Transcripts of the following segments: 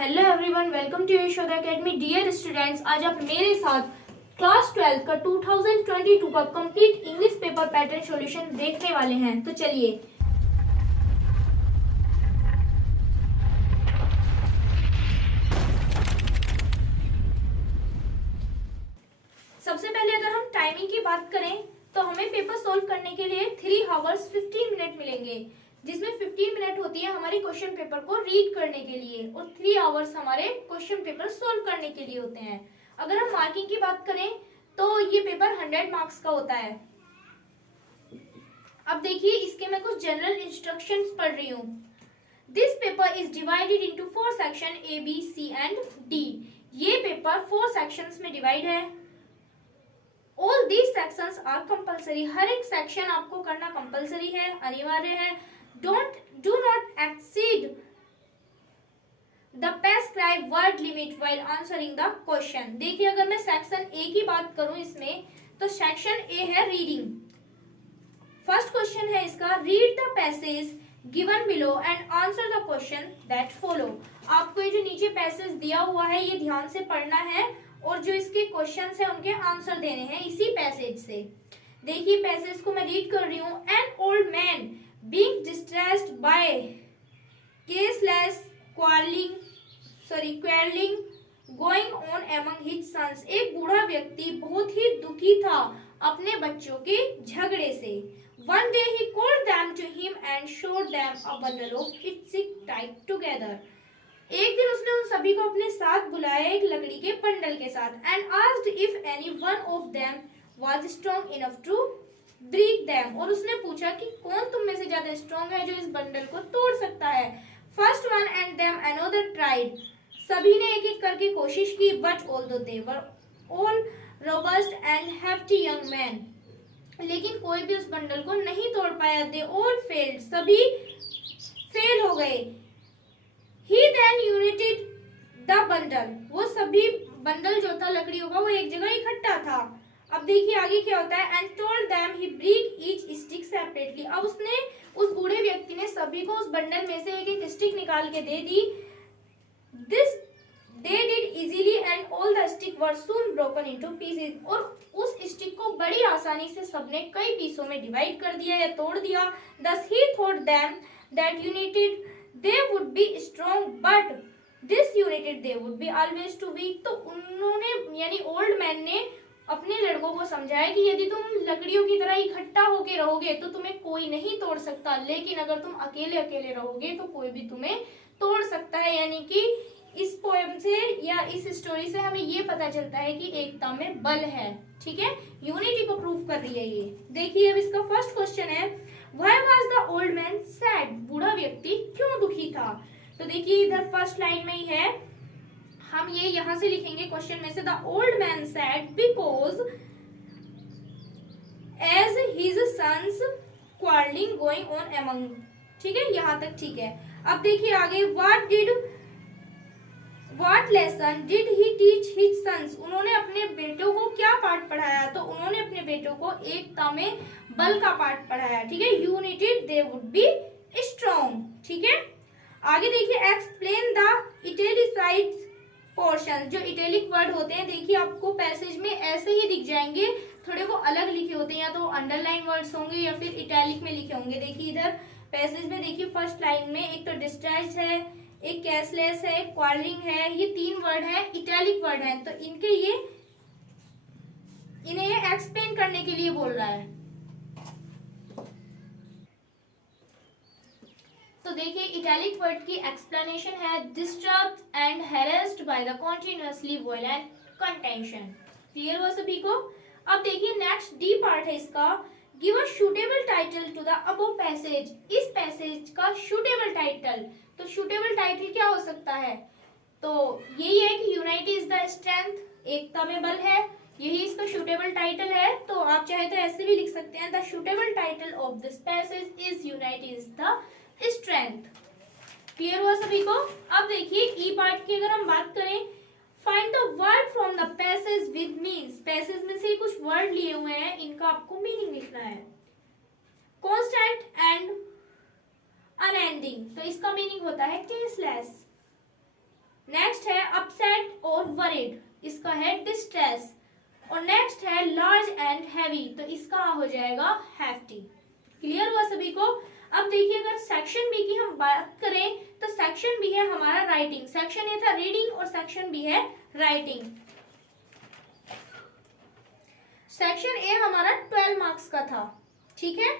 Hello everyone, welcome to Yashoda academy. Dear students, आज आप मेरे साथ क्लास 12 का 2022 का complete English paper pattern solution देखने वाले हैं। तो चलिए, सबसे पहले अगर हम टाइमिंग की बात करें तो हमें पेपर सोल्व करने के लिए 3 आवर्स 15 मिनट मिलेंगे, जिसमें 15 मिनट होती है हमारे क्वेश्चन पेपर को रीड करने के लिए और 3 आवर्स हमारे क्वेश्चन पेपर सोल्व करने के लिए होते हैं। अगर हम मार्किंग की बात करें तो ये पेपर 100 मार्क्स का होता है। अब देखिए, इसके मैं कुछ जनरल इंस्ट्रक्शंस पढ़ रही हूँ। This paper is divided into 4 section A, B, C and D। ये पेपर 4 सेक्शंस में डिवाइड है। All these sections are compulsory। हर एक सेक्शन आपको करना कंपलसरी है, अनिवार्य है। Do not exceed the prescribed word limit while answering the question। देखिए, अगर मैं सेक्शन A की बात करूं इसमें, तो सेक्शन A है रीडिंग। फर्स्ट क्वेश्चन है इसका, read the passage given below and answer the question that follow. आपको ये जो नीचे पैसेज दिया हुआ है ये ध्यान से पढ़ना है और जो इसके क्वेश्चंस है उनके आंसर देने हैं इसी पैसेज से। देखिए, पैसेज को मैं रीड कर रही हूँ। An old man being distressed by ceaseless quarrelling going on among his sons. एक बूढ़ा व्यक्ति बहुत ही दुखी था अपने बच्चों के झगड़े से। One day he called them to him and showed them a bundle of इट्सिक टाइड टुगेदर। एक दिन उसने उन सभी को अपने साथ बुलाया एक लकड़ी के बंडल के साथ। And asked if any one of them was strong enough to break them. और उसने पूछा कि कौन तुम में से ज्यादा स्ट्रॉन्ग है जो इस बंडल को तोड़ सकता है। First one and them another tried. सभी ने एक एक करके कोशिश की, but although they were all robust and hefty young man, लेकिन कोई भी उस बंडल को नहीं तोड़ पाया। They all failed. सभी फेल हो गए। He then united the bundle। वो सभी बंडल जो था लकड़ियों का वो एक जगह इकट्ठा था। अब देखिए आगे क्या होता है। And told them he break each stick separately। अब उसने उस बूढ़े व्यक्ति ने सभी को उस बंडल में से एक एक स्टिक निकाल के दे दी। This they did easily and all the stick were soon broken into pieces। और उस स्टिक को बड़ी आसानी से सबने कई पीसों में डिवाइड कर दिया या तोड़ दिया। Thus he thought them that united they would be strong but disunited they would be always too weak। तो उन्होंने यानी ओल्ड मैन ने अपने लड़कों को समझाया कि यदि तुम लकड़ियों की तरह इकट्ठा होके रहोगे तो तुम्हें कोई नहीं तोड़ सकता, लेकिन अगर तुम अकेले अकेले रहोगे तो कोई भी तुम्हें तोड़ सकता है। यानी कि इस पोएम से या इस स्टोरी से हमें ये पता चलता है कि एकता में बल है। ठीक है, यूनिटी को प्रूव कर रही है ये। देखिए, अब इसका फर्स्ट क्वेश्चन है, Why was the old man sad? बूढ़ा व्यक्ति क्यों दुखी था? तो देखिए इधर फर्स्ट लाइन में ही है, हम ये यहां से लिखेंगे क्वेश्चन में से। The old man sad because as his sons quarreling going on among। ठीक है, यहां तक ठीक है। अब देखिए आगे, What lesson did he teach his sons? उन्होंने अपने बेटों को क्या पाठ पढ़ाया? तो उन्होंने अपने बेटों को एकता में बल का पाठ पढ़ाया। ठीक है, United they would be strong. ठीक है, आगे देखिए, एक्सप्लेन द इटैलिसाइज्ड पोर्शन। जो इटैलिक वर्ड होते हैं देखिए आपको पैसेज में ऐसे ही दिख जाएंगे, थोड़े वो अलग लिखे होते हैं, या तो अंडरलाइन वर्ड्स होंगे या फिर इटैलिक में लिखे होंगे। देखिए इधर पैसेज में देखिए फर्स्ट लाइन में एक तो डिस्ट्रेस्ड है, एक केसलेस है, क्वारलिंग है, ये 3 वर्ड है, इटैलिक वर्ड है। तो इन्हें ये एक्सप्लेन करने के लिए बोल रहा है। तो देखिए इटैलिक वर्ड की एक्सप्लेनेशन है, disturbed and harassed by the continuously violent contention. Clear हुआ सभी को? अब देखिए नेक्स्ट डी पार्ट है इसका, give a suitable title to the above passage. इस पैसेज का सूटेबल टाइटल, तो सूटेबल टाइटल क्या हो सकता है? तो यही है कि यूनाइटी इज द स्ट्रेंथ, एकता में बल है, यही इसका सूटेबल टाइटल है। तो आप चाहे तो ऐसे भी लिख सकते हैं, the suitable title of this passage is unity is the strength. Clear हुआ सभी को? अब देखिए ई पार्ट की अगर हम बात करें, find the word from the passage with means. Passage में से कुछ वर्ड लिए हुए हैं, इनका आपको मीनिंग लिखना है। कांस्टेंट एंड अनएंडिंग, तो इसका मीनिंग होता है केसलेस। वरीड, इसका है डिस्ट्रेस। और नेक्स्ट है लार्ज एंड हैवी, तो इसका हो जाएगा हैफ्टी। क्लियर हुआ सभी को? अब देखिए अगर सेक्शन बी की हम बात करें तो सेक्शन बी है हमारा राइटिंग, सेक्शन ए था रीडिंग और सेक्शन बी है राइटिंग। सेक्शन ए हमारा 12 मार्क्स का था, ठीक है,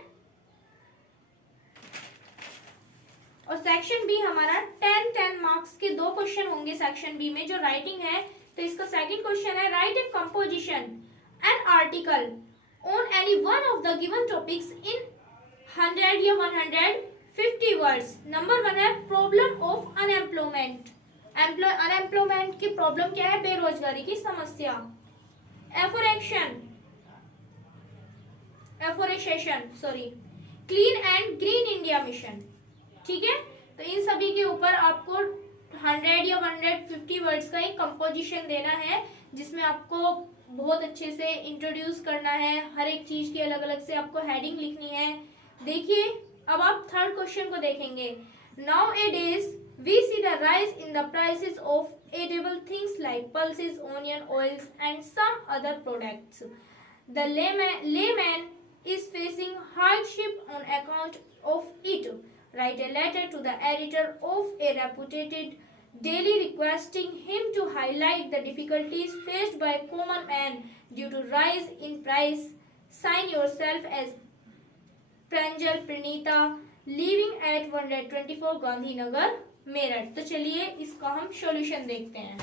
और सेक्शन बी हमारा 10 मार्क्स के 2 क्वेश्चन होंगे सेक्शन बी में जो राइटिंग है। तो इसका सेकंड क्वेश्चन है right A composition an article on any one of the given topics in 100 या 150 वर्ड्स। नंबर 1 है प्रॉब्लम ऑफ अनएम्प्लॉयमेंट। अनएम्प्लॉयमेंट की प्रॉब्लम क्या है? बेरोजगारी की समस्या। Afforestation clean and green India mission, ठीक है। तो इन सभी के ऊपर आपको 100 या 150 वर्ड्स का एक कंपोजिशन देना है जिसमें आपको बहुत अच्छे से इंट्रोड्यूस करना है, हर एक चीज की अलग अलग से आपको हेडिंग लिखनी है। देखिए अब आप थर्ड क्वेश्चन को देखेंगे। Nowadays we see the rise in the prices of edible things like pulses, onion, oils and some other products. The layman is facing hardship on account of it. Write a letter to the editor of a reputed daily requesting him to highlight the difficulties faced by common man due to rise in price. Sign yourself as Pranjal Pranita, living at 124 Gandhinagar Meerut. तो चलिए इसका हम solution देखते हैं।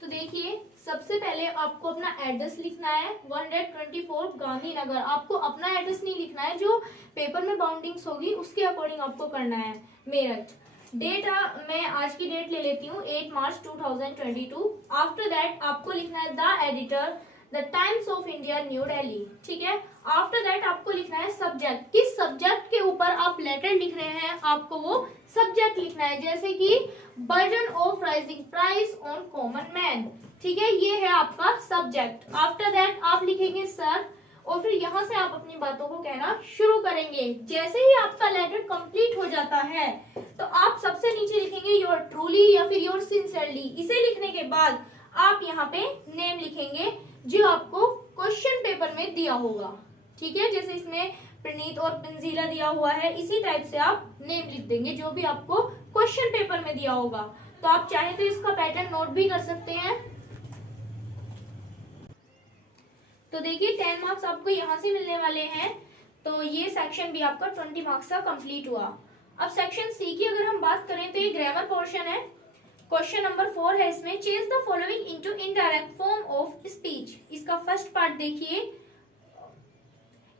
तो देखिए सबसे पहले आपको अपना एड्रेस लिखना है 124 गांधीनगर। आपको अपना एड्रेस नहीं लिखना है, जो पेपर में बाउंडिंग्स होगी उसके अकॉर्डिंग आपको करना है। मेरठ। डेट मैं आज की डेट ले लेती हूँ 8 मार्च 2022। आफ्टर दैट आपको लिखना है the editor the times of India new Delhi, ठीक है। आफ्टर दैट आपको लिखना है सब्जेक्ट, किस सब्जेक्ट के ऊपर आप लेटर लिख रहे हैं आपको वो सब्जेक्ट लिखना है, जैसे कि burden of rising price on common man, ठीक है, ये है आपका सब्जेक्ट। आफ्टर दैट आप लिखेंगे सर, और फिर यहाँ से आप अपनी बातों को कहना शुरू करेंगे। जैसे ही आपका लेटर कंप्लीट हो जाता है तो आप सबसे नीचे लिखेंगे योर ट्रूली या फिर योर सिंसियरली। इसे लिखने के बाद आप यहाँ पे नेम लिखेंगे जो आपको क्वेश्चन पेपर में दिया होगा, ठीक है। जैसे इसमें प्रणीत और पिंजीला दिया हुआ है, इसी टाइप से आप नेम लिख देंगे जो भी आपको क्वेश्चन पेपर में दिया होगा। तो आप चाहे तो इसका पैटर्न नोट भी कर सकते हैं। तो देखिए 10 मार्क्स आपको यहाँ से मिलने वाले हैं। तो ये सेक्शन भी आपका 20 मार्क्स का कंप्लीट हुआ। अब सेक्शन सी की अगर हम बात करें तो ये ग्रामर पोर्शन है। क्वेश्चन नंबर 4 है इसमें, change the following into indirect form of speech. इसका फर्स्ट पार्ट देखिए,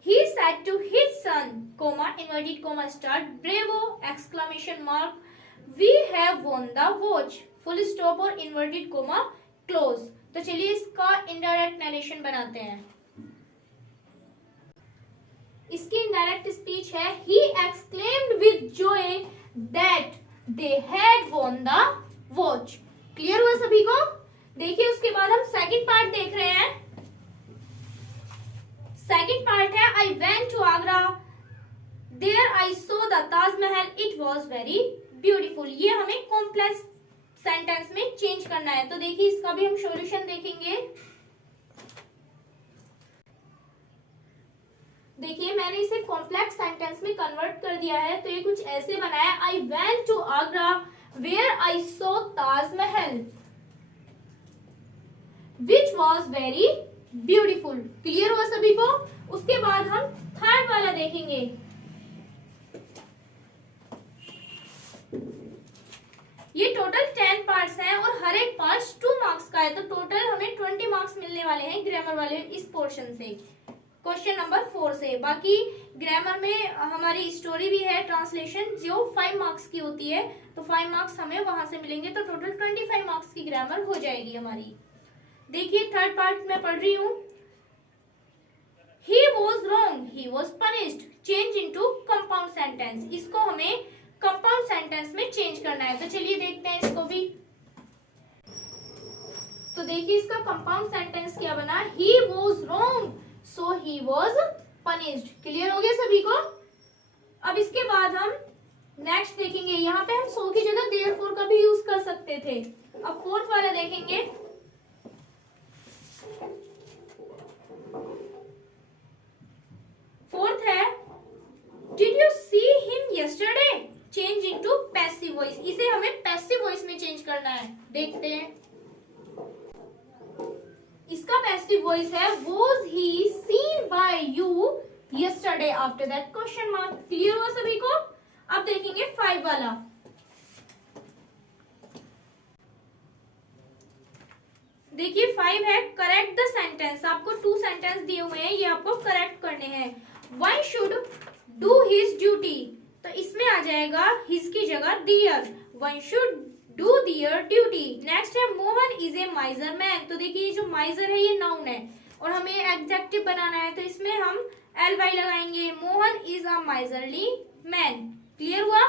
he said to his son, comma, inverted comma start, bravo, exclamation mark, we have won the watch, full stop और inverted comma close। तो चलिए इसका indirect narration बनाते हैं। इसकी indirect speech है he exclaimed with joy that they had won the watch। Clear हुआ सभी को? देखिए उसके बाद हम सेकंड पार्ट देख रहे हैं। सेकंड पार्ट है I went to Agra, there I saw the Taj Mahal, it was very beautiful। ये हमें कॉम्प्लेक्स सेंटेंस में चेंज करना है। तो देखिए इसका भी हम सॉल्यूशन देखेंगे। देखिए मैंने इसे कॉम्प्लेक्स सेंटेंस में कन्वर्ट कर दिया है। तो ये कुछ ऐसे बना है, I went to Agra, where I saw Taj Mahal, which was very beautiful. Clear हुआ सभी को? उसके बाद हम थर्ड वाला देखेंगे। ये टोटल 10 पार्ट्स हैं और हर एक पार्ट 2 मार्क्स का है। तो टोटल हमें 20 मार्क्स मिलने वाले हैं ग्रामर वाले इस पोर्शन से, क्वेश्चन नंबर 4 से। बाकी ग्रामर में हमारी स्टोरी भी है, ट्रांसलेशन, जो 5 मार्क्स की होती है। तो 5 मार्क्स हमें वहां से मिलेंगे। तो टोटल 25 मार्क्स की ग्रामर हो जाएगी हमारी। देखिए थर्ड पार्ट में पढ़ रही हूं। He was wrong, he was punished, change into compound sentence। इसको हमें कंपाउंड सेंटेंस में चेंज करना है। तो चलिए देखते हैं इसको भी। तो देखिए इसका कंपाउंड सेंटेंस क्या बना, he was wrong, so he was punished। Clear हो गया सभी को? अब इसके बाद हम नेक्स्ट देखेंगे, यहाँ पे हम सो की जगह देयरफॉर का भी यूज कर सकते थे। अब फोर्थ वाला देखेंगे, फोर्थ है did you see him yesterday, change into passive voice. इसे हमें पैसिव वॉइस में चेंज करना है, देखते हैं। इसका पैसिव वॉइस है was he seen by you yesterday after that question mark. Clear हुआ सभी को? अब देखेंगे 5 वाला। देखिए 5 है करेक्ट द सेंटेंस। आपको 2 सेंटेंस दिए हुए हैं, ये आपको करेक्ट करने हैं। One should do his duty, तो इसमें आ जाएगा हिज की जगह their. One should do their duty. Next है Mohan is a miser man, तो देखिए ये जो माइजर है ये नाउन है और हमें एडजेक्टिव बनाना है, तो इसमें हम ly लगाएंगे। Mohan is a miserly man. Clear हुआ?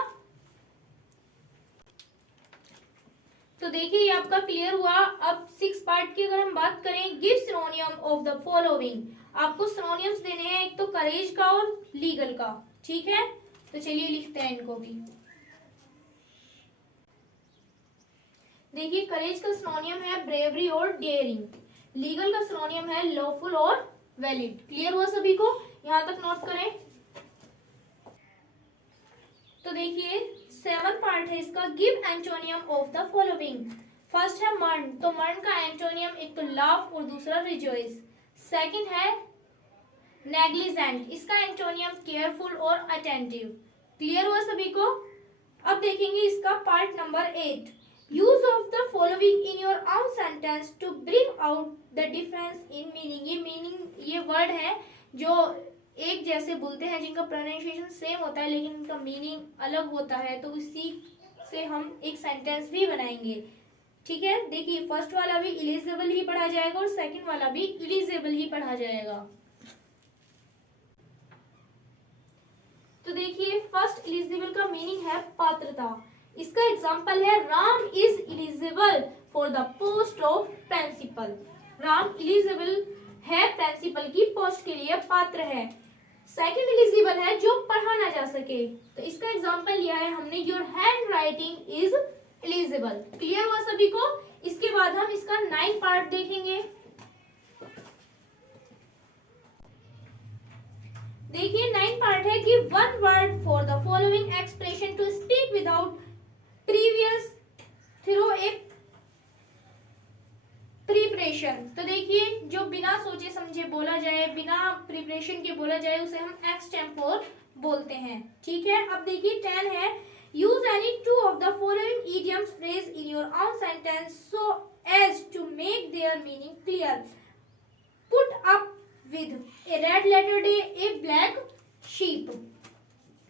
तो देखिए ये आपका क्लियर हुआ। अब 6 पार्ट की अगर हम बात करें, गिव सिनोनियम ऑफ द फॉलोइंग। आपको सिनोनियम्स देने हैं, एक तो करेज का और लीगल का। ठीक है, तो चलिए लिखते हैं इनको भी। देखिए करेज का सिनोनियम है ब्रेवरी और डेयरिंग, लीगल का सिनोनियम है लॉफुल और वैलिड। क्लियर हुआ सभी को? यहां तक नोट करें। तो देखिए 7 पार्ट है इसका, give antonym of the following. First है मर्न, तो मर्न का एंटोनियम एक तो लाफ और दूसरा रिजॉइस। सेकंड है नेग्लिजेंट, इसका एंटोनियम केयरफुल और अटेंटिव। क्लियर हुआ सभी को? अब देखेंगे इसका part number 8, use of the following in your own sentence to bring out the difference in meaning. ये वर्ड है जो एक जैसे बोलते हैं, जिनका प्रोनाउंसिएशन सेम होता है लेकिन उनका मीनिंग अलग होता है, तो इसी से हम एक सेंटेंस भी बनाएंगे। ठीक है, देखिए फर्स्ट वाला भी इलिजिबल ही पढ़ा जाएगा और सेकंड वाला भी इलिजिबल ही पढ़ा जाएगा। तो देखिए फर्स्ट इलिजिबल का मीनिंग है पात्रता। इसका एग्जांपल है Ram is eligible for the post of principal. Ram eligible है प्रिंसिपल की पोस्ट के लिए पात्र है। सेकंड इलिजिबल है जो पढ़ा ना जा सके, तो इसका एग्जांपल लिया है हमने, your hand writing is eligible. Clear हुआ सभी को? इसके बाद हम इसका 9 पार्ट देखेंगे। देखिए 9 पार्ट है कि one word for the following expression to speak without previous through a preparation. तो देखिए जो बिना सोचे समझे बोला जाए, बिना प्रिपरेशन के बोला जाए, उसे हम एक्सटेम्पोर बोलते हैं। ठीक है, अब देखिए 10 है use any two of the following idioms phrase in your own sentence so as to make their meaning clear. Put up with a red letter day a black sheep.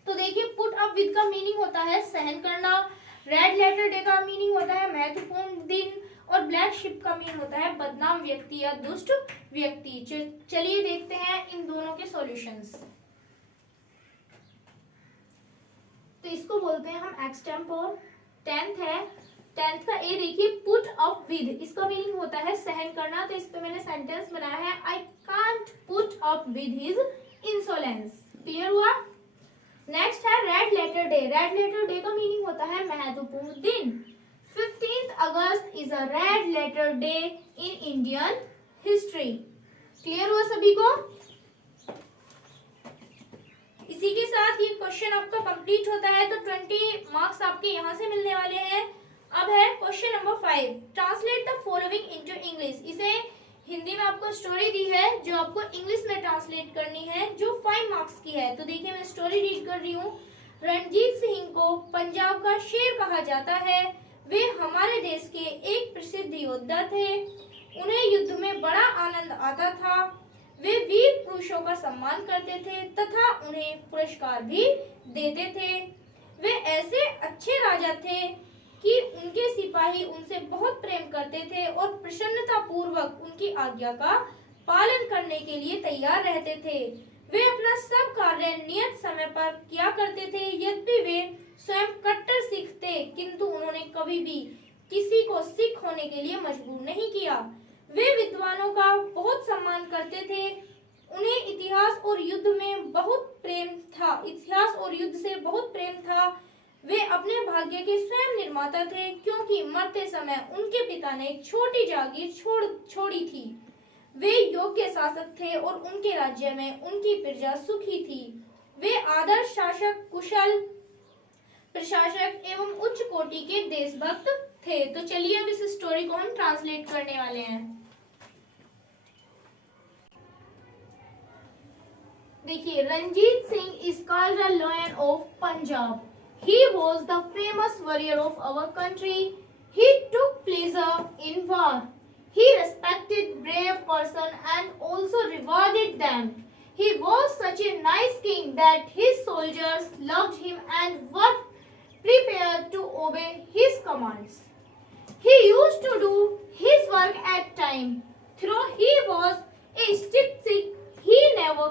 तो देखिए पुट अप विद का meaning होता है सहन करना, red letter day का meaning होता है महत्वपूर्ण दिन, और ब्लैक शिप का मीन होता है बदनाम व्यक्ति या दुष्ट व्यक्ति। चलिए देखते हैं इन दोनों के सॉल्यूशंस। तो इसको बोलते हैं हम एक्सटेम्पोर। 10th है, 10th का ए देखिए पुट अप विद, इसका मीनिंग होता है सहन करना, तो इस पे मैंने सेंटेंस बनाया है I can't put up with his insolence. Clear हुआ? नेक्स्ट है red letter day. Red letter day का मीनिंग होता है महत्वपूर्ण दिन। 15th August is a red letter day in Indian history. Clear हुआ सभी को? इसी के साथ ये क्वेश्चन आपका कंप्लीट होता है, तो 20 मार्क्स आपके यहाँ से मिलने वाले हैं। अब है question number 5, translate the following into English. इसे हिंदी में आपको स्टोरी दी है जो आपको इंग्लिश में ट्रांसलेट करनी है, जो 5 मार्क्स की है। तो देखिए मैं स्टोरी रीड कर रही हूँ। रणजीत सिंह को पंजाब का शेर कहा जाता है। वे हमारे देश के एक प्रसिद्ध योद्धा थे। उन्हें युद्ध में बड़ा आनंद आता था। वे वीर पुरुषों का सम्मान करते थे तथा उन्हें पुरस्कार भी देते थे। वे ऐसे अच्छे राजा थे कि उनके सिपाही उनसे बहुत प्रेम करते थे और प्रसन्नता पूर्वक उनकी आज्ञा का पालन करने के लिए तैयार रहते थे। वे अपना सब कार्य नियत समय पर किया करते थे। यद्यपि वे स्वयं कट्टर सिख थे, किंतु उन्होंने कभी भी किसी को सिख होने के लिए मजबूर नहीं किया। वे विद्वानों का बहुत सम्मान करते थे। उन्हें इतिहास और युद्ध में बहुत प्रेम था। इतिहास और युद्ध से बहुत प्रेम था। वे अपने भाग्य के स्वयं निर्माता थे, क्योंकि मरते समय उनके पिता ने एक छोटी जागीर छोड़ी थी। वे योग्य शासक थे और उनके राज्य में उनकी प्रजा सुखी थी। वे आदर्श शासक, कुशल प्रशासक एवं उच्च कोटि के देशभक्त थे। तो चलिए अब इस स्टोरी को हम ट्रांसलेट करने वाले हैं। देखिए, Ranjit Singh is called the lion of Punjab. He was the famous warrior of our country. He took pleasure in war. He respected brave person and also rewarded them. He was such a nice king that his soldiers loved him and were prepared to obey his commands. He used to do his work at time. Though he was a strict Sikh, he never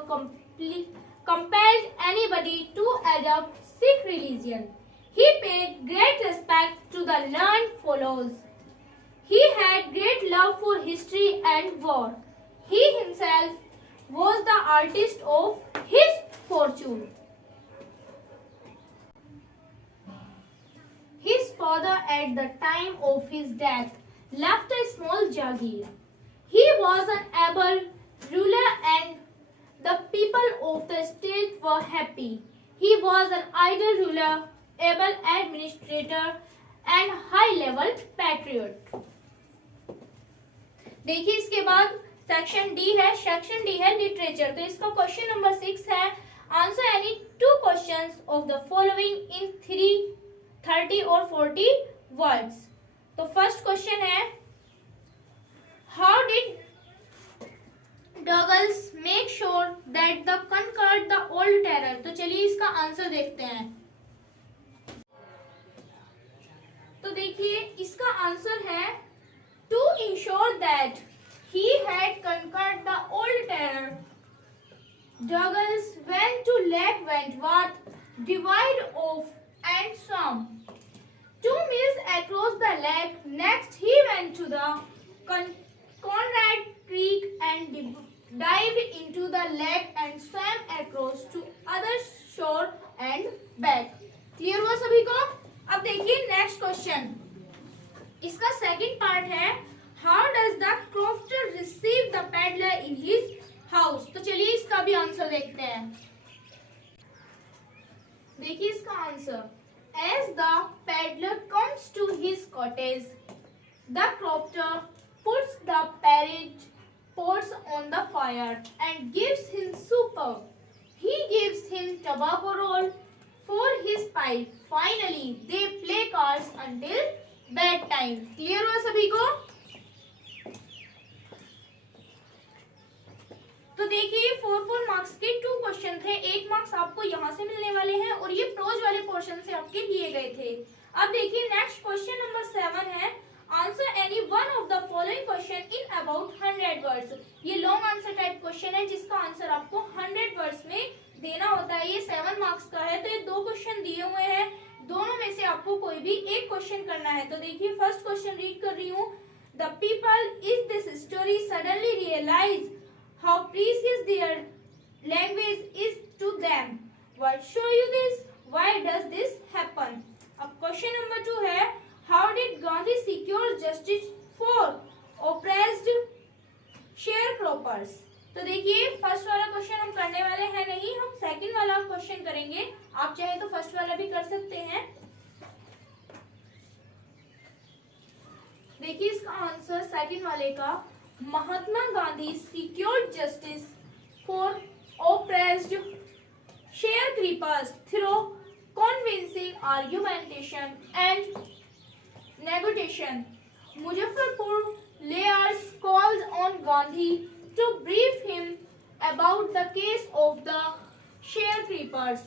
compelled anybody to adopt Sikh religion. He paid great respect to the learned fellows. He had great love for history and war. He himself was the artist of his fortune. His father, at the time of his death, left a small jagir. He was an able ruler and the people of the state were happy. He was an idle ruler, able administrator and high-level patriot. देखिए इसके बाद section D है। Section D है literature. तो इसका question number 6 है, answer any 2 questions of the following in 30 और 40 words. तो फर्स्ट क्वेश्चन है, how did Douglas make sure that the conquered the old terror? तो चलिए इसका आंसर देखते हैं। तो देखिए इसका आंसर है, to ensure that he had conquered the old terror, Douglas went to Lake Wentworth, divide off and swam 2 miles across the lake. Next he went to the Conrad Creek and dived into the lake and swam across to other shore and back. Clear हुआ सभी को? अब देखिए next question. इसका second part है, how does the crofter receive the peddler in his house? तो चलिए इसका भी आंसर देखते हैं। देखिए इसका answer, as the peddler comes to his cottage, the crofter puts the porridge pots on the fire and gives him supper. He gives him tobacco roll for his pipe. Finally, they play cards until bedtime. Clear हुआ सभी को? तो देखिए 4 marks के 2 question थे। 8 marks आपको यहाँ से मिलने वाले हैं और ये प्रोज वाले पोर्शन से आपके दिए गए थे। अब देखिए नेक्स्ट क्वेश्चन नंबर 7 है, answer any one of the following question in about 100 words. ये लॉन्ग आंसर टाइप क्वेश्चन है जिसका आंसर आपको 100 वर्ड्स में देना होता है। ये 7 मार्क्स का है। तो ये 2 क्वेश्चन दिए हुए हैं, दोनों में से आपको कोई भी एक क्वेश्चन करना है। तो देखिए फर्स्ट क्वेश्चन रीड कर रही हूँ, the people is this story suddenly realise how precious their language is to them, what show you this, why does this happen. अब क्वेश्चन नंबर 2 है, how did Gandhi secure justice for oppressed sharecroppers? तो देखिए first वाला question हम करने वाले हैं नहीं, हम सेकंड वाला क्वेश्चन करेंगे। आप चाहे तो फर्स्ट वाला भी कर सकते हैं। देखिए इसका आंसर सेकंड वाले का, Mahatma Gandhi secured justice for oppressed sharecroppers through convincing argumentation and negotiation. Muzaffarpur layers called on Gandhi to brief him about the case of the sharecroppers.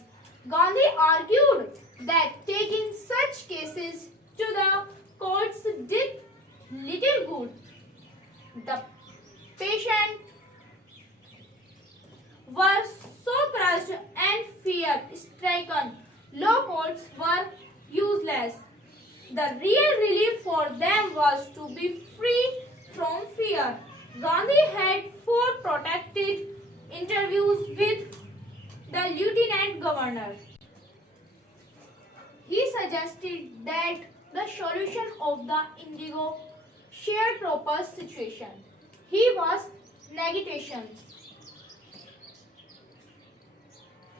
Gandhi argued that taking such cases to the courts did little good. The patient were so crushed and fear-stricken, law courts were useless. The real relief for them was to be free from fear. Gandhi had 4 protected interviews with the lieutenant governor. He suggested that the solution of the indigo sharecroppers situation. He was negation.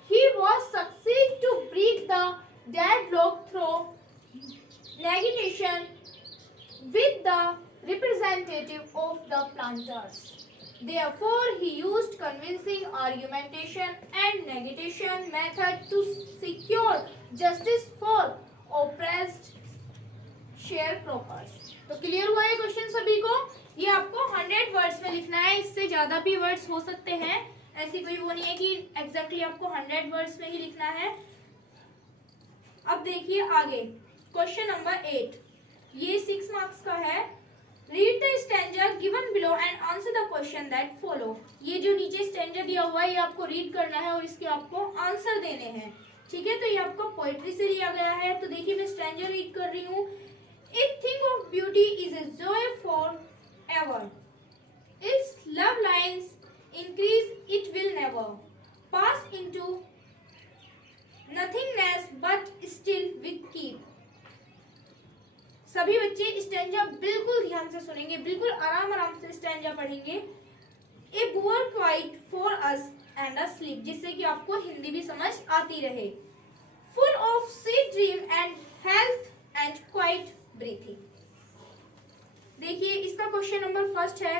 He was succeed to break the deadlock through negotiation with the representative of the planters. Therefore, he used convincing argumentation and negotiation method to secure justice for oppressed sharecroppers. तो clear हुआ ये question सभी को? ये आपको 100 words में लिखना है, इससे ज्यादा भी वर्ड्स हो सकते हैं, ऐसी कोई वो नहीं है कि एग्जैक्टली आपको 100 वर्ड्स में ही लिखना है। अब देखिए आगे क्वेश्चन नंबर 8, ये 6 मार्क्स का है। Read the stanza given below and answer the question that follow. ये जो नीचे स्टैंजा दिया हुआ है ये आपको रीड करना है और इसके आपको आंसर देने हैं, ठीक है। तो ये आपको पोएट्री से लिया गया है। तो देखिए मैं स्टैंजा रीड कर रही हूँ। It think of beauty is a joy forever. Its love lines increase, it will never pass into nothingness, but still we keep. सभी बच्चे स्टैंजा बिल्कुल ध्यान से सुनेंगे, बिल्कुल आराम आराम से स्टैंजा पढ़ेंगे। A poor quiet for us and a sleep, जिससे कि आपको हिंदी भी समझ आती रहे। Full of sweet dream and health and quiet breathing. देखिए इसका क्वेश्चन नंबर फर्स्ट है,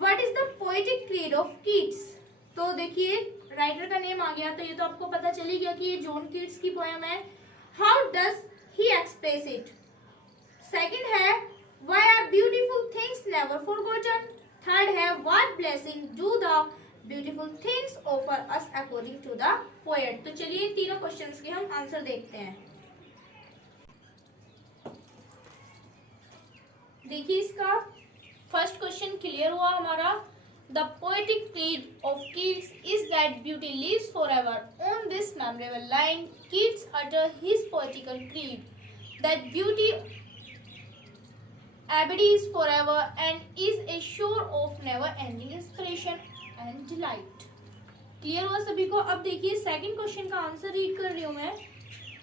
what is the poetic creed of Keats. तो देखिए राइटर का नेम आ गया, तो ये तो आपको पता चली गया कि ये जॉन कीट्स की पोएम है। How does he express it. Second है, why are beautiful things never forgotten. Third है, what blessing do the beautiful things offer us according to the poet. तो चलिए इन तीनों क्वेश्चंस के हम आंसर देखते हैं। देखिए इसका फर्स्ट क्वेश्चन क्लियर हुआ हमारा। The poetic creed of Keats is that beauty lives forever. On this memorable line Keats utter his poetical creed that beauty abides forever and is a shore of never ending inspiration and delight. Clear हुआ सभी को? अब देखिए second question का answer read कर रही हूँ मैं।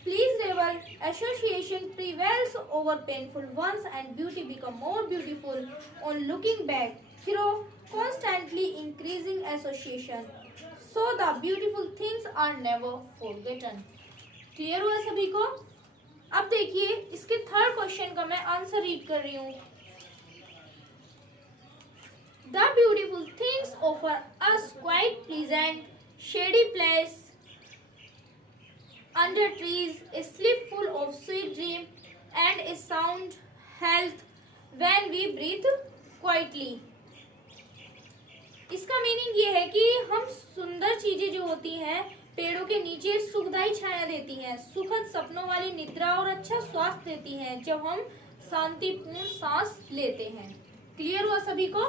Please rebel, association prevails over painful ones and beauty become more beautiful on looking back through constantly increasing association. So the beautiful things are never forgotten. Clear हुआ सभी को? अब देखिए इसके थर्ड क्वेश्चन का मैं आंसर रीड कर रही हूँ। The beautiful things offer us quite pleasant, shady place under trees, a sleep full of sweet dream, and a sound health when we breathe quietly. इसका मीनिंग ये है कि हम सुंदर चीजें जो होती हैं पेड़ों के नीचे सुखदायी छाया देती हैं, सुखद सपनों वाली निद्रा और अच्छा स्वास्थ्य देती हैं जब हम शांतिपूर्ण सांस लेते हैं। क्लियर हुआ सभी को?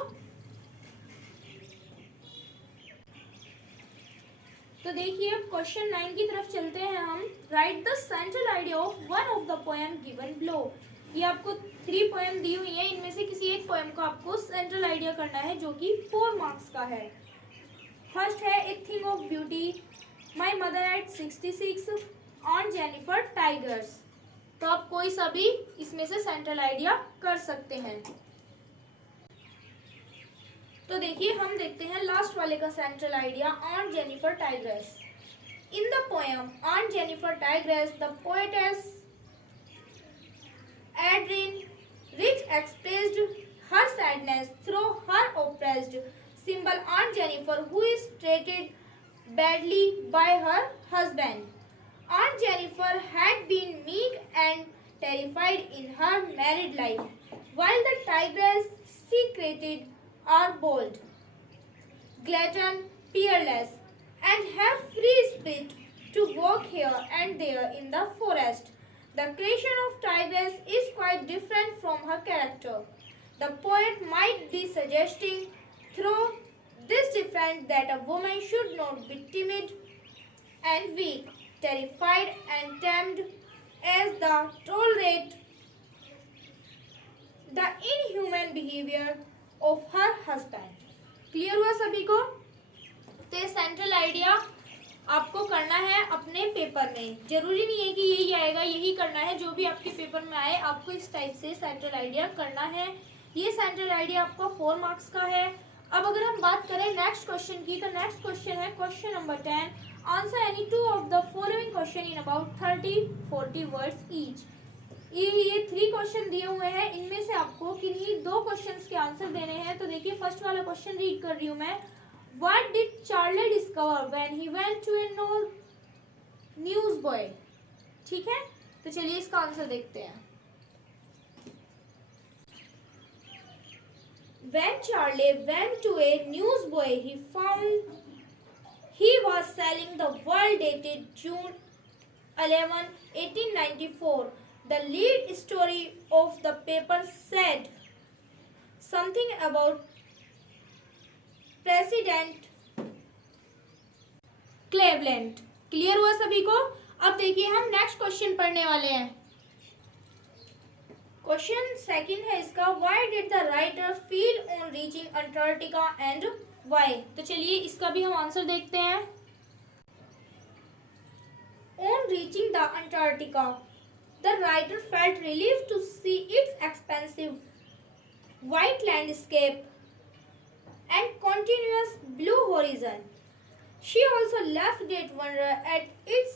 तो देखिए अब क्वेश्चन 9 की तरफ चलते हैं हम। Right the central idea of one of the poem given below. ये आपको 3 पोएम दी हुई है, इनमें से किसी एक पोएम को आपको सेंट्रल आइडिया करना है जो कि 4 मार्क्स का है। फर्स्ट है a thing of beauty, my mother eight 66, on Jennifer tigers. तो आप कोई सा भी इसमें से सेंट्रल आइडिया कर सकते हैं। तो देखिए हम देखते हैं लास्ट वाले का central idea, on Jennifer tigress. In the poem on Jennifer tigress the poetess Adrien Rich expressed her sadness through her oppressed symbol Aunt Jennifer, who is treated badly by her husband. Aunt Jennifer had been meek and terrified in her married life, while the tigress secreted are bold, glutton, fearless, and have free spirit to walk here and there in the forest. The creation of tigress is quite different from her character. The poet might be suggesting through this difference that a woman should not be timid and weak, terrified and tamed as the tolerate the inhuman behavior of her husband. Clear हुआ सभी को? तो ये central idea आपको करना है अपने paper में। जरूरी नहीं है कि यही आएगा, यही करना है। जो भी आपके पेपर में आए आपको इस टाइप से सेंट्रल आइडिया करना है। ये सेंट्रल आइडिया आपका 4 मार्क्स का है। अब अगर हम बात करें नेक्स्ट क्वेश्चन की, तो नेक्स्ट क्वेश्चन है question number 10। Answer any 2 of the following question in about 30-40 words each. ये 3 क्वेश्चन दिए हुए हैं, इनमें से आपको किन्हीं 2 क्वेश्चंस के आंसर देने हैं। तो देखिए फर्स्ट वाला क्वेश्चन रीड कर रही हूँ मैं। What did Charlie discover when he went to a news boy. ठीक है, तो चलिए इसका आंसर देखते हैं। When Charlie went to a newsboy, he found he was selling the world dated June 11, 1894. The lead story of the paper said something about President Cleveland. Clear हुआ सभी को? अब देखिए हम नेक्स्ट क्वेश्चन पढ़ने वाले हैं। क्वेश्चन सेकंड है इसका, why did the writer feel on reaching Antarctica and why. तो चलिए इसका भी हम आंसर देखते हैं। On reaching the Antarctica the writer felt relief to see its expensive white landscape and continuous blue horizon. She also left great wonder at its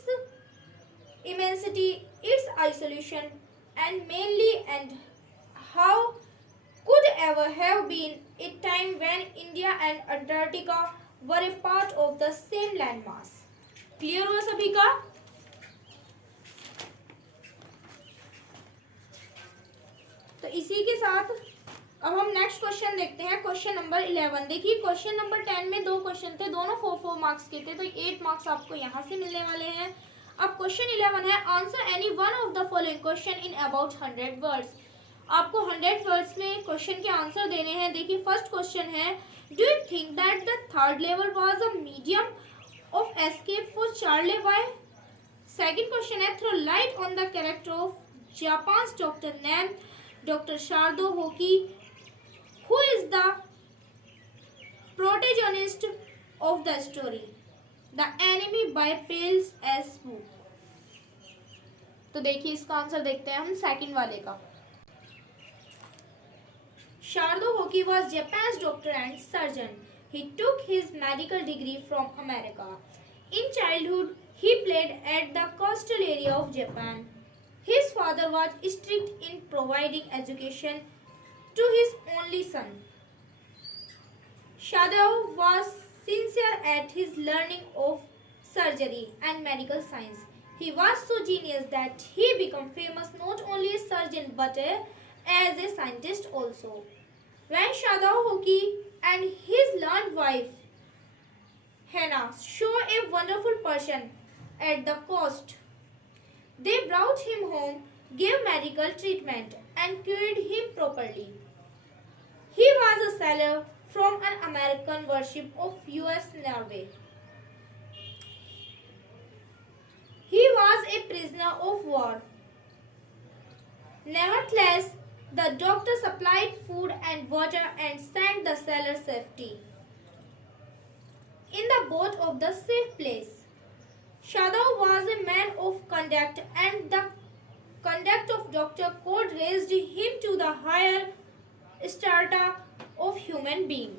immensity, its isolation, and mainly and how could ever have been a time when India and Antarctica were a part of the same landmass. Clear हुआ सभी का? तो इसी के साथ अब हम next question देखते हैं, क्वेश्चन नंबर 11। देखिए क्वेश्चन नंबर 10 में 2 क्वेश्चन थे, दोनों 4-4 मार्क्स के थे, तो 8 मार्क्स आपको यहाँ से मिलने वाले हैं। अब क्वेश्चन 11 है, answer any one of the following question in about 100 words. आपको 100 वर्ड्स में क्वेश्चन के आंसर देने हैं। देखिए फर्स्ट क्वेश्चन है, do you think that the third level was a medium of escape for Charlie boy. Second question है, throw light on the character of Japan's doctor name doctor Sadao Hoki, who is the protagonist of the story, The Enemy by Pales S. Wu। तो देखिए इसका answer देखते हैं हम second वाले का। Shardo Hoki was Japan's doctor and surgeon. He took his medical degree from America. In childhood, he played at the coastal area of Japan. His father was strict in providing education to his only son. Shardao was sincere at his learning of surgery and medical science. He was so genius that he became famous not only as a surgeon but as a scientist also. When Shardao Hoki and his learned wife Hannah saw a wonderful person at the coast, they brought him home, gave medical treatment, and cured him properly. He was a sailor from an American warship of U.S. Navy. He was a prisoner of war. Nevertheless, the doctor supplied food and water and sent the sailor safety in the boat of the safe place. Shardao was a man of conduct, and the conduct of Dr. Code raised him to the higher strata of human being.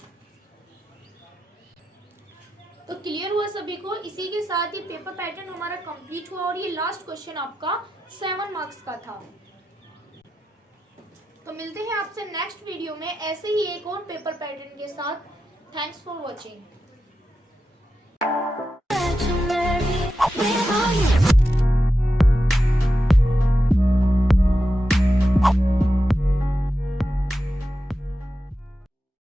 तो clear हुआ सभी को? इसी के साथ ये paper pattern हमारा complete हुआ और ये लास्ट क्वेश्चन आपका 7 मार्क्स का था। तो मिलते हैं आपसे नेक्स्ट वीडियो में ऐसे ही एक और पेपर पैटर्न के साथ। Thanks for watching.